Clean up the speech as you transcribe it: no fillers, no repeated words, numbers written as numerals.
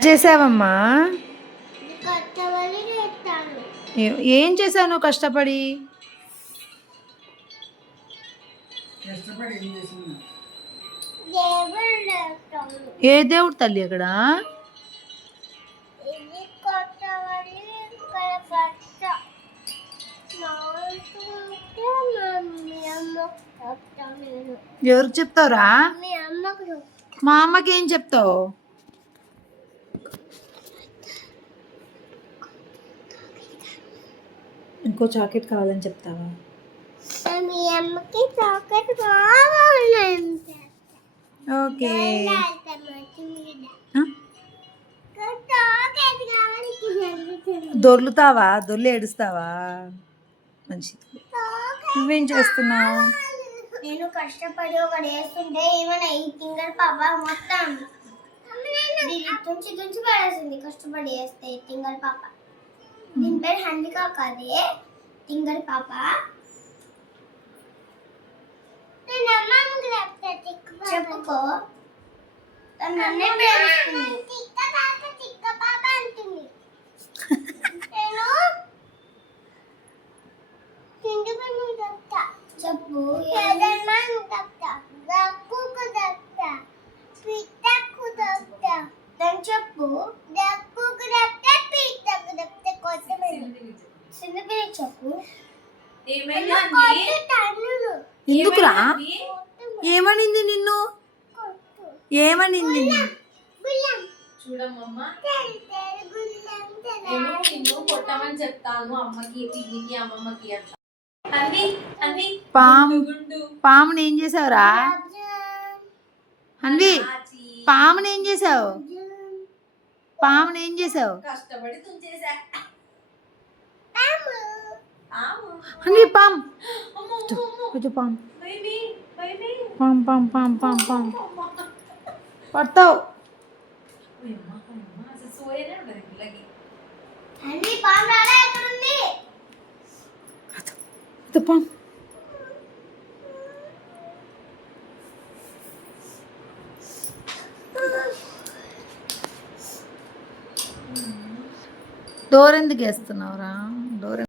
చేసావమ్మా? ఏం చేశావు నువ్వు కష్టపడి? ఏ దేవుడు తల్లి అక్కడ? ఎవరికి చెప్తావురా? మా అమ్మకి ఏం చెప్తావు? ఇంకో చాక్లెట్ కావాలని చెప్తావా? ఓకే. దొర్లుతావా? దొర్లు ఏడుస్తావా? మంచిది. నువ్వేం చేస్తున్నావు? నేను కష్టపడి ఒకటి వేస్తుంటే ఏమైనా ఈ టింగర్ పాప మొత్తం తుంచి తుంచి పడేసింది. కష్టపడి వేస్తే టింగర్ పాప. దీని పేరు హన్విక కాదే, టింగర్ పాప. చెప్పుకో, నన్నే ప్రేమిస్తుంది. చెప్పు. చెప్పు. చెప్పు. ఎందుకురా? ఏమనింది నిన్ను? ఏమనింది? చూడమ్మా, నిన్ను కొట్టమని చెప్తాను అమ్మకి, పిన్నికి, అమ్మమ్మకి అట్లా. పాముని ఏం చేసావురా? అన్వి, పాముని ఏం చేసావు? పాముని ఏం చేసావు? కష్టపడి తుంచేసా. అన్వి, పాము పాము పాము పాము పాము పాము పడతావు. పాము డోర్ ఎందుకు వేస్తున్నావురా? డోర్